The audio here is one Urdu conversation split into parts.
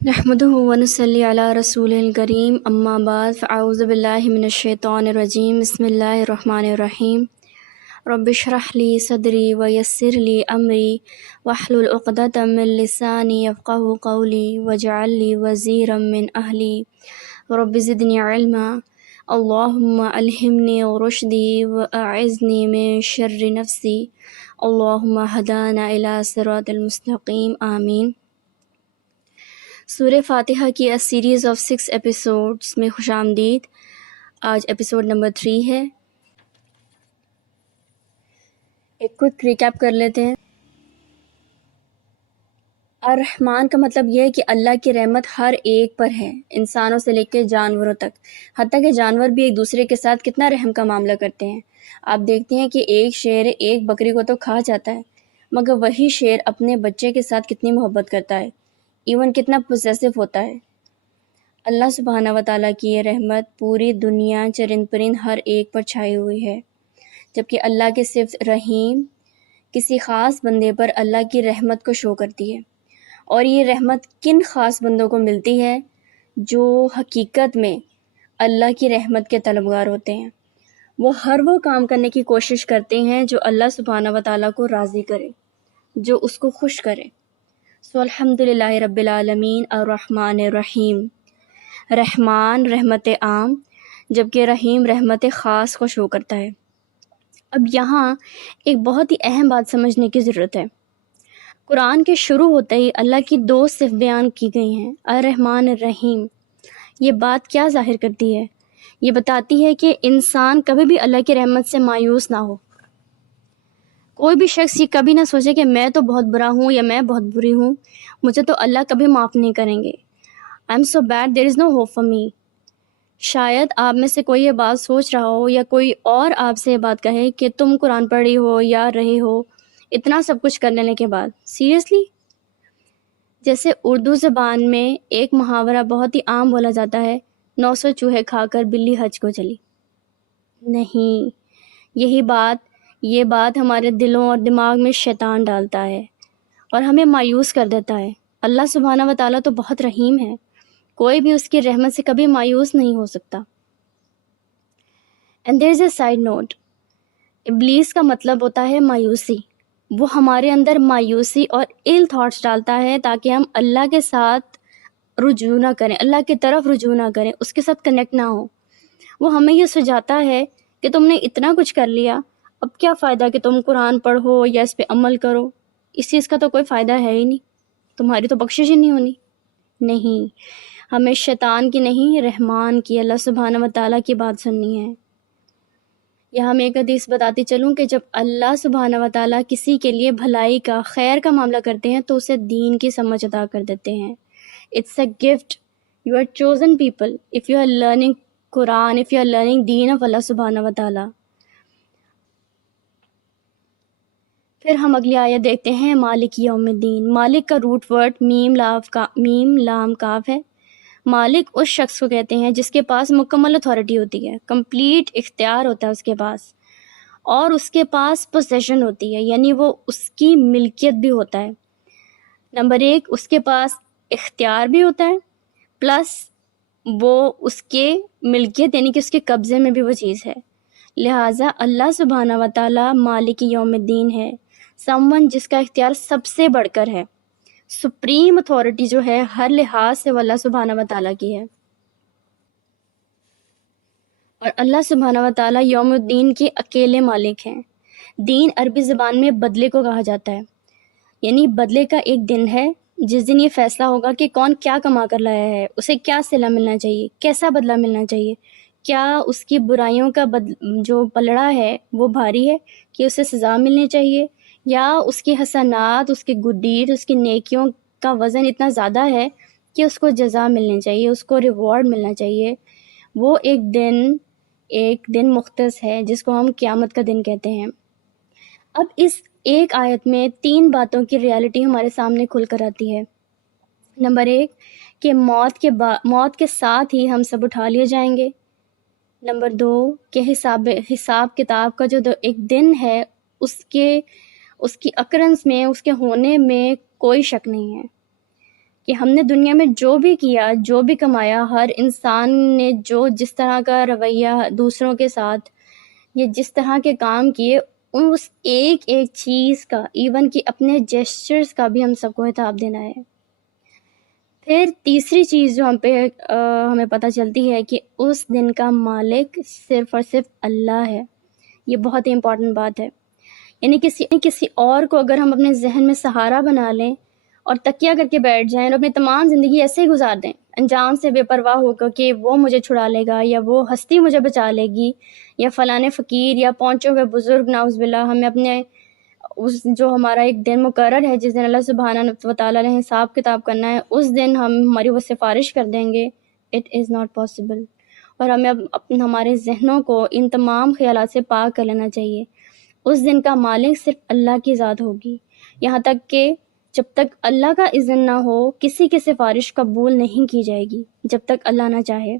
نحمده ونصلي على رسوله الكريم اما بعد فاعوذ بالله من الشيطان الرجيم بسم الله الرحمن الرحيم رب اشرح لي صدري ويسر لي امري واحلل عقدة من لساني يفقهوا قولي واجعل لي وزيرا من اهلي رب زدني علما اللهم الهمني رشدي واعذني من شر نفسي اللهم هدانا الى صراط المستقيم آمین۔ سورہ فاتحہ کی A series of 6 episodes میں خوش آمدید۔ آج ایپیسوڈ نمبر 3 ہے۔ ایک کوئک ریکیپ کر لیتے ہیں۔ الرحمن کا مطلب یہ ہے کہ اللہ کی رحمت ہر ایک پر ہے، انسانوں سے لے کے جانوروں تک، حتیٰ کہ جانور بھی ایک دوسرے کے ساتھ کتنا رحم کا معاملہ کرتے ہیں۔ آپ دیکھتے ہیں کہ ایک شیر ایک بکری کو تو کھا جاتا ہے، مگر وہی شیر اپنے بچے کے ساتھ کتنی محبت کرتا ہے، ایون کتنا پوزیسو ہوتا ہے۔ اللہ سبحانہ و تعالیٰ کی یہ رحمت پوری دنیا چرند پرند ہر ایک پر چھائی ہوئی ہے، جبکہ اللہ کی صفت رحیم کسی خاص بندے پر اللہ کی رحمت کو شو کرتی ہے۔ اور یہ رحمت کن خاص بندوں کو ملتی ہے؟ جو حقیقت میں اللہ کی رحمت کے طلبگار ہوتے ہیں۔ وہ ہر وہ کام کرنے کی کوشش کرتے ہیں جو اللہ سبحانہ و تعالیٰ کو راضی کرے، جو اس کو خوش کرے۔ الحمدللہ رب العالمین الرحمن الرحیم۔ رحمان رحمت عام، جبکہ رحیم رحمت خاص کو شو کرتا ہے۔ اب یہاں ایک بہت ہی اہم بات سمجھنے کی ضرورت ہے۔ قرآن کے شروع ہوتے ہی اللہ کی 2 صفت بیان کی گئی ہیں، الرحمن الرحیم۔ یہ بات کیا ظاہر کرتی ہے؟ یہ بتاتی ہے کہ انسان کبھی بھی اللہ کی رحمت سے مایوس نہ ہو۔ کوئی بھی شخص یہ کبھی نہ سوچے کہ میں تو بہت برا ہوں یا میں بہت بری ہوں، مجھے تو اللہ کبھی معاف نہیں کریں گے۔ I'm so bad, there is no hope for me۔ شاید آپ میں سے کوئی یہ بات سوچ رہا ہو یا کوئی اور آپ سے یہ بات کہے کہ تم قرآن پڑھی ہو یا رہے ہو اتنا سب کچھ کر لینے کے بعد، سیریسلی؟ جیسے اردو زبان میں ایک محاورہ بہت ہی عام بولا جاتا ہے، 900 چوہے کھا کر بلی حج کو چلی۔ نہیں، یہ بات ہمارے دلوں اور دماغ میں شیطان ڈالتا ہے اور ہمیں مایوس کر دیتا ہے۔ اللہ سبحانہ و تعالیٰ تو بہت رحیم ہے، کوئی بھی اس کی رحمت سے کبھی مایوس نہیں ہو سکتا۔ And there is a side note, ابلیس کا مطلب ہوتا ہے مایوسی۔ وہ ہمارے اندر مایوسی اور ill تھاٹس ڈالتا ہے تاکہ ہم اللہ کے ساتھ رجوع نہ کریں، اللہ کی طرف رجوع نہ کریں، اس کے ساتھ کنیکٹ نہ ہوں۔ وہ ہمیں یہ سجاتا ہے کہ تم نے اتنا کچھ کر لیا، اب کیا فائدہ کہ تم قرآن پڑھو یا اس پہ عمل کرو، اس چیز کا تو کوئی فائدہ ہے ہی نہیں، تمہاری تو بخشش ہی نہیں ہونی۔ نہیں، ہمیں شیطان کی نہیں، رحمان کی، اللہ سبحانہ و تعالیٰ کی بات سننی ہے۔ یہاں میں ایک حدیث بتاتی چلوں کہ جب اللہ سبحانہ و تعالیٰ کسی کے لیے بھلائی کا، خیر کا معاملہ کرتے ہیں تو اسے دین کی سمجھ عطا کر دیتے ہیں۔ It's a gift, you are chosen people if you are learning Quran, if you are learning دین آف اللہ سبحانہ و تعالیٰ۔ پھر ہم اگلی آیت دیکھتے ہیں، مالک یوم الدین۔ مالک کا روٹ ورڈ میم لام کاف ہے۔ مالک اس شخص کو کہتے ہیں جس کے پاس مکمل اتھارٹی ہوتی ہے، کمپلیٹ اختیار ہوتا ہے اس کے پاس، اور اس کے پاس پوزیشن ہوتی ہے، یعنی وہ اس کی ملکیت بھی ہوتا ہے۔ نمبر 1، اس کے پاس اختیار بھی ہوتا ہے، پلس وہ اس کے ملکیت یعنی کہ اس کے قبضے میں بھی وہ چیز ہے۔ لہٰذا اللہ سبحانہ و تعالیٰ مالک یوم الدین ہے، سمون جس کا اختیار سب سے بڑھ کر ہے، سپریم اتھارٹی جو ہے ہر لحاظ سے وہ اللہ سبحانہ و تعالیٰ کی ہے۔ اور اللہ سبحانہ و تعالیٰ یوم الدین کے اکیلے مالک ہیں۔ دین عربی زبان میں بدلے کو کہا جاتا ہے، یعنی بدلے کا ایک دن ہے جس دن یہ فیصلہ ہوگا کہ کون کیا کما کر لایا ہے، اسے کیا صلہ ملنا چاہیے، کیسا بدلہ ملنا چاہیے، کیا اس کی برائیوں کا جو پلڑا ہے وہ بھاری ہے کہ اسے سزا ملنی چاہیے، یا اس کی حسنات، اس کے گڈ ڈیڈ، اس کی نیکیوں کا وزن اتنا زیادہ ہے کہ اس کو جزا ملنی چاہیے، اس کو ریوارڈ ملنا چاہیے۔ وہ ایک دن مختص ہے جس کو ہم قیامت کا دن کہتے ہیں۔ اب اس ایک آیت میں 3 باتوں کی ریالٹی ہمارے سامنے کھل کر آتی ہے۔ نمبر 1 کہ موت کے ساتھ ہی ہم سب اٹھا لیے جائیں گے۔ نمبر 2 کہ حساب کتاب کا جو ایک دن ہے اس کی اکرنس میں، اس کے ہونے میں کوئی شک نہیں ہے۔ کہ ہم نے دنیا میں جو بھی کیا، جو بھی کمایا، ہر انسان نے جس طرح کا رویہ دوسروں کے ساتھ یا جس طرح کے کام کیے، اس ایک ایک چیز کا، ایون کہ اپنے جیسچرز کا بھی ہم سب کو حساب دینا ہے۔ پھر تیسری چیز جو ہمیں پتہ چلتی ہے کہ اس دن کا مالک صرف اور صرف اللہ ہے۔ یہ بہت ہی امپورٹنٹ بات ہے۔ یعنی کسی اور کو اگر ہم اپنے ذہن میں سہارا بنا لیں اور تکیہ کر کے بیٹھ جائیں اور اپنی تمام زندگی ایسے ہی گزار دیں، انجام سے بے پرواہ ہو کر کہ وہ مجھے چھڑا لے گا یا وہ ہستی مجھے بچا لے گی یا فلاں فقیر یا پہنچے ہوئے بزرگ، نعوذ باللہ، ہمیں اپنے جو ہمارا ایک دن مقرر ہے جس دن اللہ سبحانہ و تعالیٰ نے حساب کتاب کرنا ہے، اس دن ہماری وہ سفارش کر دیں گے۔ It is not possible. اور ہمیں ہمارے ذہنوں کو ان تمام خیالات سے پاک کر لینا چاہیے۔ اس دن کا مالک صرف اللہ کی ذات ہوگی، یہاں تک کہ جب تک اللہ کا اذن نہ ہو کسی کی سفارش قبول نہیں کی جائے گی، جب تک اللہ نہ چاہے۔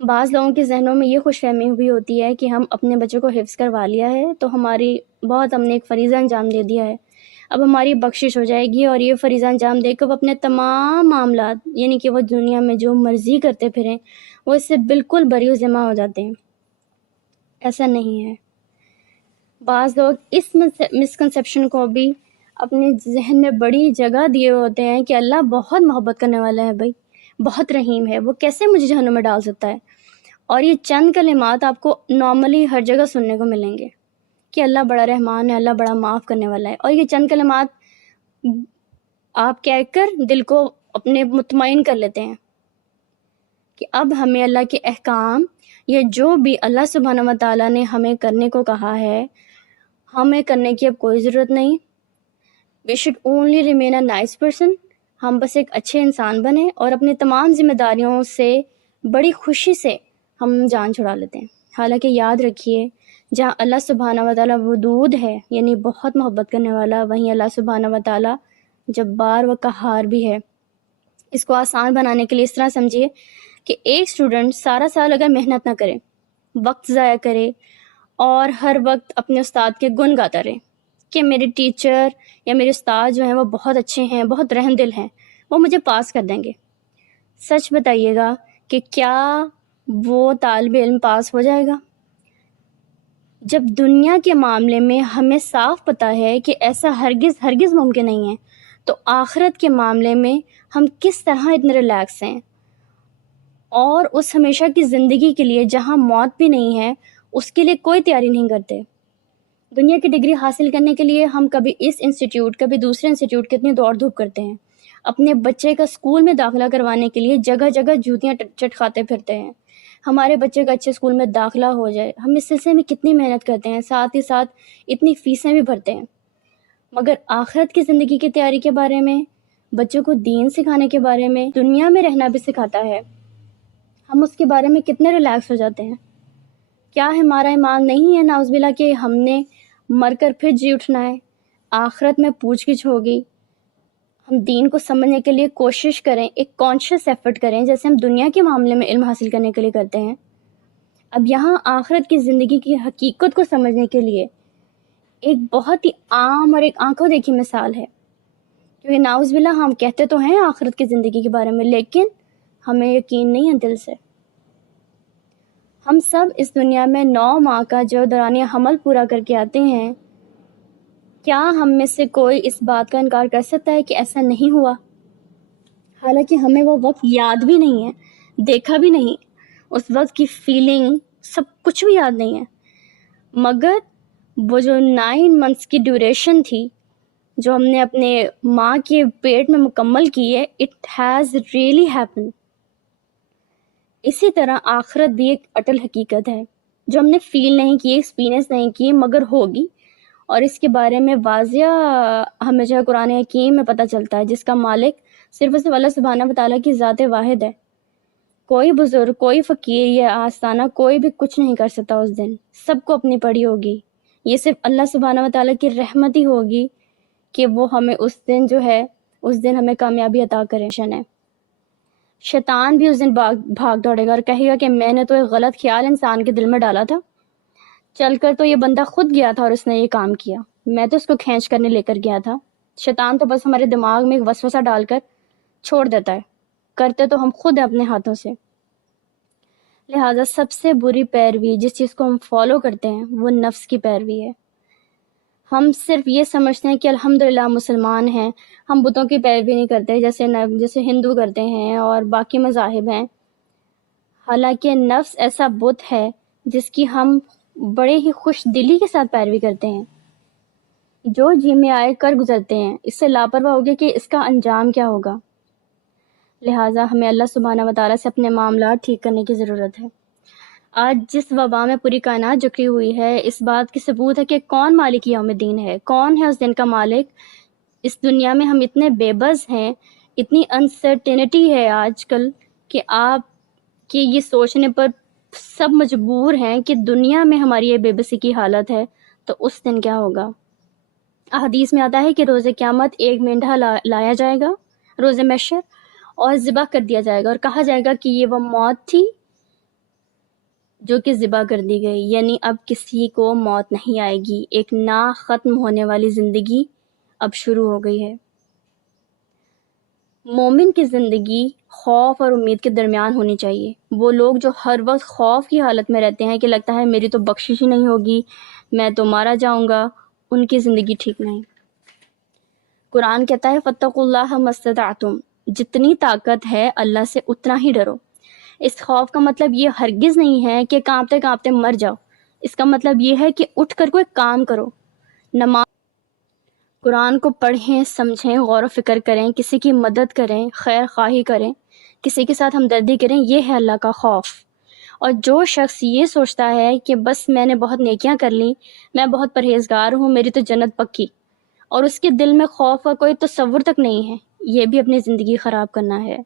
بعض لوگوں کے ذہنوں میں یہ خوش فہمی ہوئی ہوتی ہے کہ ہم اپنے بچے کو حفظ کروا لیا ہے تو ہم نے ایک فریضہ انجام دے دیا ہے، اب ہماری بخشش ہو جائے گی، اور یہ فریضہ انجام دے کر وہ اپنے تمام معاملات، یعنی کہ وہ دنیا میں جو مرضی کرتے پھریں، وہ اس سے بالکل بری و ذمہ ہو جاتے ہیں۔ ایسا نہیں ہے۔ بعض لوگ اس مسکنسیپشن کو بھی اپنے ذہن میں بڑی جگہ دیے ہوتے ہیں کہ اللہ بہت محبت کرنے والا ہے، بھائی بہت رحیم ہے، وہ کیسے مجھے جہنم میں ڈال سکتا ہے۔ اور یہ چند کلمات آپ کو نارملی ہر جگہ سننے کو ملیں گے کہ اللہ بڑا رحمان ہے، اللہ بڑا معاف کرنے والا ہے، اور یہ چند کلمات آپ کہہ کر دل کو اپنے مطمئن کر لیتے ہیں کہ اب ہمیں اللہ کے احکام یا جو بھی اللہ سبحانہ و تعالیٰ نے ہمیں کرنے کو کہا ہے، ہمیں کرنے کی اب کوئی ضرورت نہیں۔ We should only remain a nice person۔ ہم بس ایک اچھے انسان بنیں اور اپنی تمام ذمہ داریوں سے بڑی خوشی سے ہم جان چھڑا لیتے ہیں۔ حالانکہ یاد رکھیے، جہاں اللہ سبحانہ و تعالیٰ ودود ہے، یعنی بہت محبت کرنے والا، وہیں اللہ سبحانہ و تعالیٰ جبار و قہار بھی ہے۔ اس کو آسان بنانے کے لیے اس طرح سمجھیے کہ ایک اسٹوڈنٹ سارا سال اگر محنت نہ کرے، وقت ضائع کرے اور ہر وقت اپنے استاد کے گن گاتا رہے کہ میرے ٹیچر یا میرے استاد جو ہیں وہ بہت اچھے ہیں، بہت رحم دل ہیں، وہ مجھے پاس کر دیں گے، سچ بتائیے گا کہ کیا وہ طالب علم پاس ہو جائے گا؟ جب دنیا کے معاملے میں ہمیں صاف پتہ ہے کہ ایسا ہرگز ممکن نہیں ہے، تو آخرت کے معاملے میں ہم کس طرح اتنے ریلیکس ہیں، اور اس ہمیشہ کی زندگی کے لیے جہاں موت بھی نہیں ہے اس کے لیے کوئی تیاری نہیں کرتے۔ دنیا کی ڈگری حاصل کرنے کے لیے ہم کبھی اس انسٹیٹیوٹ کبھی دوسرے انسٹیٹیوٹ کی اتنی دوڑ دھوپ کرتے ہیں، اپنے بچے کا اسکول میں داخلہ کروانے کے لیے جگہ جگہ جوتیاں چٹکاتے پھرتے ہیں، ہمارے بچے کا اچھے اسکول میں داخلہ ہو جائے، ہم اس سلسلے میں کتنی محنت کرتے ہیں، ساتھ ہی ساتھ اتنی فیسیں بھی بھرتے ہیں، مگر آخرت کی زندگی کی تیاری کے بارے میں، بچوں کو دین سکھانے کے بارے میں، دنیا میں رہنا بھی سکھاتا ہے، ہم اس کے بارے میں کتنے ریلیکس ہو جاتے ہیں۔ کیا ہمارا ایمان نہیں ہے نعوذ باللہ کہ ہم نے مر کر پھر جی اٹھنا ہے، آخرت میں پوچھ گچھ ہوگی؟ ہم دین کو سمجھنے کے لیے کوشش کریں، ایک کانشیس ایفرٹ کریں جیسے ہم دنیا کے معاملے میں علم حاصل کرنے کے لیے کرتے ہیں۔ اب یہاں آخرت کی زندگی کی حقیقت کو سمجھنے کے لیے ایک بہت ہی عام اور ایک آنکھوں دیکھی مثال ہے، کیونکہ نعوذ باللہ ہم کہتے تو ہیں آخرت کی زندگی کے بارے میں، لیکن ہمیں یقین نہیں ہے دل سے۔ ہم سب اس دنیا میں 9 ماہ کا جو دورانیہ حمل پورا کر کے آتے ہیں، کیا ہم میں سے کوئی اس بات کا انکار کر سکتا ہے کہ ایسا نہیں ہوا؟ حالانکہ ہمیں وہ وقت یاد بھی نہیں ہے، دیکھا بھی نہیں، اس وقت کی فیلنگ سب کچھ بھی یاد نہیں ہے، مگر وہ جو 9 منتھس کی ڈیوریشن تھی جو ہم نے اپنے ماں کے پیٹ میں مکمل کی ہے، اٹ ہیز ریئلی ہیپن۔ اسی طرح آخرت بھی ایک اٹل حقیقت ہے جو ہم نے فیل نہیں کی، ایکسپیرینس نہیں کی، مگر ہوگی، اور اس کے بارے میں واضح ہمیں جو ہے قرآن حکیم میں پتہ چلتا ہے، جس کا مالک صرف اور صرف اللہ سبحانہ و تعالیٰ کی ذات واحد ہے۔ کوئی بزرگ، کوئی فقیر یا آستانہ، کوئی بھی کچھ نہیں کر سکتا اس دن، سب کو اپنی پڑی ہوگی۔ یہ صرف اللہ سبحانہ و تعالیٰ کی رحمت ہی ہوگی کہ وہ ہمیں اس دن ہمیں کامیابی عطا کرے۔ شیطان بھی اس دن بھاگ دوڑے گا اور کہے گا کہ میں نے تو ایک غلط خیال انسان کے دل میں ڈالا تھا، چل کر تو یہ بندہ خود گیا تھا اور اس نے یہ کام کیا، میں تو اس کو کھینچ کرنے لے کر گیا تھا۔ شیطان تو بس ہمارے دماغ میں ایک وسوسہ ڈال کر چھوڑ دیتا ہے، کرتے تو ہم خود ہیں اپنے ہاتھوں سے۔ لہٰذا سب سے بری پیروی جس چیز کو ہم فالو کرتے ہیں وہ نفس کی پیروی ہے۔ ہم صرف یہ سمجھتے ہیں کہ الحمدللہ مسلمان ہیں، ہم بتوں کی پیروی نہیں کرتے جیسے ہندو کرتے ہیں اور باقی مذاہب ہیں، حالانکہ نفس ایسا بت ہے جس کی ہم بڑے ہی خوش دلی کے ساتھ پیروی کرتے ہیں، جو جی میں آئے کر گزرتے ہیں، اس سے لاپرواہ ہو گئے کہ اس کا انجام کیا ہوگا۔ لہٰذا ہمیں اللہ سبحانہ و تعالیٰ سے اپنے معاملات ٹھیک کرنے کی ضرورت ہے۔ آج جس وبا میں پوری کائنات جکڑی ہوئی ہے، اس بات کی ثبوت ہے کہ کون مالک یوم الدین ہے، کون ہے اس دن کا مالک۔ اس دنیا میں ہم اتنے بے بس ہیں، اتنی انسرٹینٹی ہے آج کل کہ آپ کے یہ سوچنے پر سب مجبور ہیں کہ دنیا میں ہماری یہ بے بسی کی حالت ہے تو اس دن کیا ہوگا۔ احادیث میں آتا ہے کہ روز قیامت ایک مینڈھا لایا جائے گا روز محشر اور ذبح کر دیا جائے گا، اور کہا جائے گا کہ یہ وہ موت تھی جو کہ ذبح کر دی گئی، یعنی اب کسی کو موت نہیں آئے گی، ایک نا ختم ہونے والی زندگی اب شروع ہو گئی ہے۔ مومن کی زندگی خوف اور امید کے درمیان ہونی چاہیے۔ وہ لوگ جو ہر وقت خوف کی حالت میں رہتے ہیں کہ لگتا ہے میری تو بخشش ہی نہیں ہوگی، میں تو مارا جاؤں گا، ان کی زندگی ٹھیک نہیں۔ قرآن کہتا ہے فَاتَّقُوا اللَّهَ مَا اسْتَطَعْتُمْ، جتنی طاقت ہے اللہ سے اتنا ہی ڈرو۔ اس خوف کا مطلب یہ ہرگز نہیں ہے کہ کانپتے کانپتے مر جاؤ، اس کا مطلب یہ ہے کہ اٹھ کر کوئی کام کرو، نماز، قرآن کو پڑھیں، سمجھیں، غور و فکر کریں، کسی کی مدد کریں، خیر خواہی کریں، کسی کے ساتھ ہمدردی کریں، یہ ہے اللہ کا خوف۔ اور جو شخص یہ سوچتا ہے کہ بس میں نے بہت نیکیاں کر لیں، میں بہت پرہیزگار ہوں، میری تو جنت پکی، اور اس کے دل میں خوف کا کوئی تصور تک نہیں ہے، یہ بھی اپنی زندگی خراب کرنا ہے۔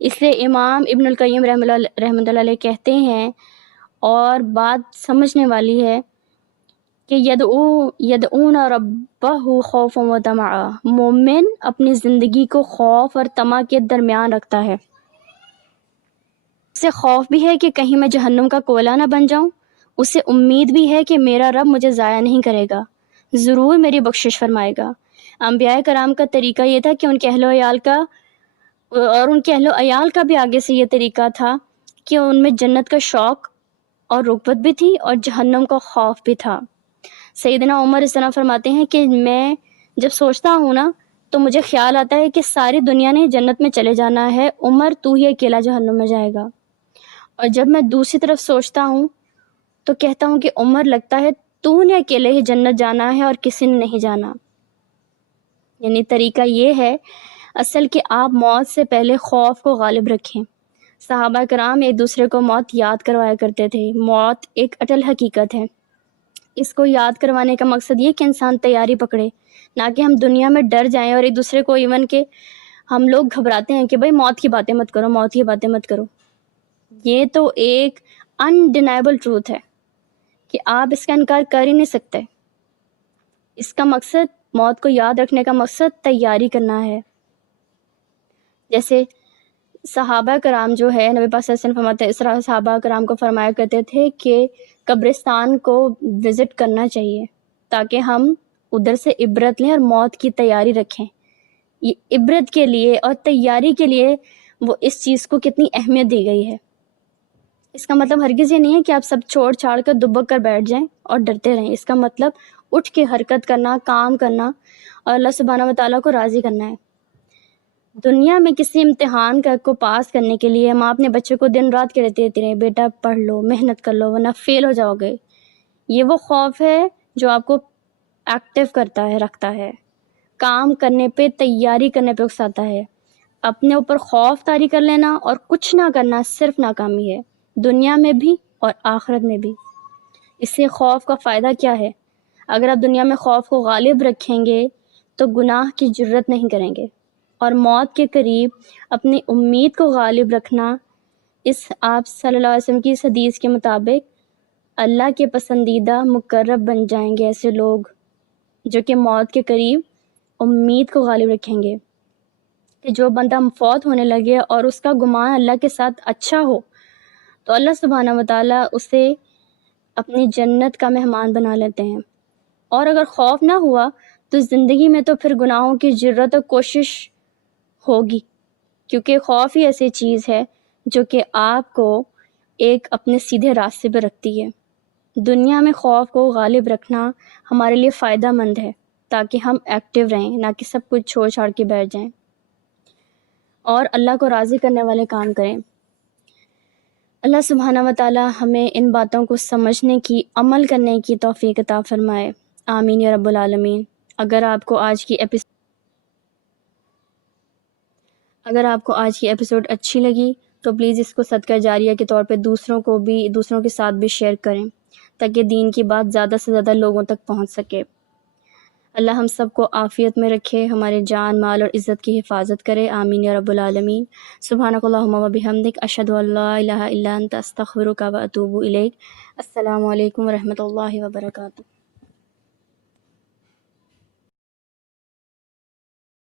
اس لیے امام ابن القیم رحمۃ اللہ علیہ کہتے ہیں، اور بات سمجھنے والی ہے، کہ یدعون ربہ خوفا و طمعا، مومن اپنی زندگی کو خوف اور طمع کے درمیان رکھتا ہے۔ اسے خوف بھی ہے کہ کہیں میں جہنم کا کوئلہ نہ بن جاؤں، اسے امید بھی ہے کہ میرا رب مجھے ضائع نہیں کرے گا، ضرور میری بخشش فرمائے گا۔ انبیاء کرام کا طریقہ یہ تھا کہ ان کے اہل و عیال کا بھی آگے سے یہ طریقہ تھا کہ ان میں جنت کا شوق اور رغبت بھی تھی اور جہنم کا خوف بھی تھا۔ سیدنا عمر اس طرح فرماتے ہیں کہ میں جب سوچتا ہوں نا تو مجھے خیال آتا ہے کہ ساری دنیا نے جنت میں چلے جانا ہے، عمر تو ہی اکیلا جہنم میں جائے گا۔ اور جب میں دوسری طرف سوچتا ہوں تو کہتا ہوں کہ عمر لگتا ہے تو نے اکیلے ہی جنت جانا ہے اور کسی نے نہیں جانا۔ یعنی طریقہ یہ ہے اصل کہ آپ موت سے پہلے خوف کو غالب رکھیں۔ صحابہ کرام ایک دوسرے کو موت یاد کروایا کرتے تھے۔ موت ایک اٹل حقیقت ہے، اس کو یاد کروانے کا مقصد یہ کہ انسان تیاری پکڑے، نہ کہ ہم دنیا میں ڈر جائیں اور ایک دوسرے کو ایون کہ ہم لوگ گھبراتے ہیں کہ بھائی موت کی باتیں مت کرو، موت کی باتیں مت کرو۔ یہ تو ایک انڈینائبل ٹروتھ ہے کہ آپ اس کا انکار کر ہی نہیں سکتے۔ اس کا مقصد، موت کو یاد رکھنے کا مقصد تیاری کرنا ہے۔ جیسے صحابہ کرام جو ہے، نبی پاک صلی اللہ علیہ وسلم فرماتے ہیں، اس طرح صحابہ کرام کو فرمایا کرتے تھے کہ قبرستان کو وزٹ کرنا چاہیے تاکہ ہم ادھر سے عبرت لیں اور موت کی تیاری رکھیں۔ یہ عبرت کے لیے اور تیاری کے لیے وہ اس چیز کو کتنی اہمیت دی گئی ہے۔ اس کا مطلب ہرگز یہ نہیں ہے کہ آپ سب چھوڑ چھاڑ کر دبک کر بیٹھ جائیں اور ڈرتے رہیں۔ اس کا مطلب اٹھ کے حرکت کرنا، کام کرنا اور اللہ سبحانہ و تعالیٰ کو راضی کرنا ہے۔ دنیا میں کسی امتحان کو پاس کرنے کے لیے ماں اپنے بچے کو دن رات کہتی رہے، بیٹا پڑھ لو، محنت کر لو ورنہ فیل ہو جاؤ گے۔ یہ وہ خوف ہے جو آپ کو ایکٹیو کرتا ہے، رکھتا ہے، کام کرنے پہ، تیاری کرنے پہ اکساتا ہے۔ اپنے اوپر خوف طاری کر لینا اور کچھ نہ کرنا صرف ناکامی ہے، دنیا میں بھی اور آخرت میں بھی۔ اس سے خوف کا فائدہ کیا ہے؟ اگر آپ دنیا میں خوف کو غالب رکھیں گے تو گناہ کی جرت نہیں کریں گے، اور موت کے قریب اپنی امید کو غالب رکھنا، اس آپ صلی اللہ علیہ وسلم کی اس حدیث کے مطابق اللہ کے پسندیدہ مقرب بن جائیں گے ایسے لوگ جو کہ موت کے قریب امید کو غالب رکھیں گے۔ کہ جو بندہ فوت ہونے لگے اور اس کا گمان اللہ کے ساتھ اچھا ہو تو اللہ سبحانہ و تعالیٰ اسے اپنی جنت کا مہمان بنا لیتے ہیں، اور اگر خوف نہ ہوا تو زندگی میں تو پھر گناہوں کی جرت اور کوشش ہوگی، کیونکہ خوف ہی ایسی چیز ہے جو کہ آپ کو ایک اپنے سیدھے راستے پہ رکھتی ہے۔ دنیا میں خوف کو غالب رکھنا ہمارے لیے فائدہ مند ہے تاکہ ہم ایکٹیو رہیں، نہ کہ سب کچھ چھوڑ چھاڑ کے بیٹھ جائیں اور اللہ کو راضی کرنے والے کام کریں۔ اللہ سبحانہ و تعالی ہمیں ان باتوں کو سمجھنے کی، عمل کرنے کی توفیق عطا فرمائے، آمین یا رب العالمین۔ اگر آپ کو آج کی ایپیسوڈ اچھی لگی تو پلیز اس کو صدقہ جاریہ کے طور پہ دوسروں کے ساتھ بھی شیئر کریں تاکہ دین کی بات زیادہ سے زیادہ لوگوں تک پہنچ سکے۔ اللہ ہم سب کو عافیت میں رکھے، ہمارے جان، مال اور عزت کی حفاظت کرے، آمین یا رب العالمین۔ سبحانک اللہم و بحمدک، اشہد ان لا الہ الا انت، استغفرک و اتوب الیک۔ السلام علیکم ورحمۃ اللہ وبرکاتہ۔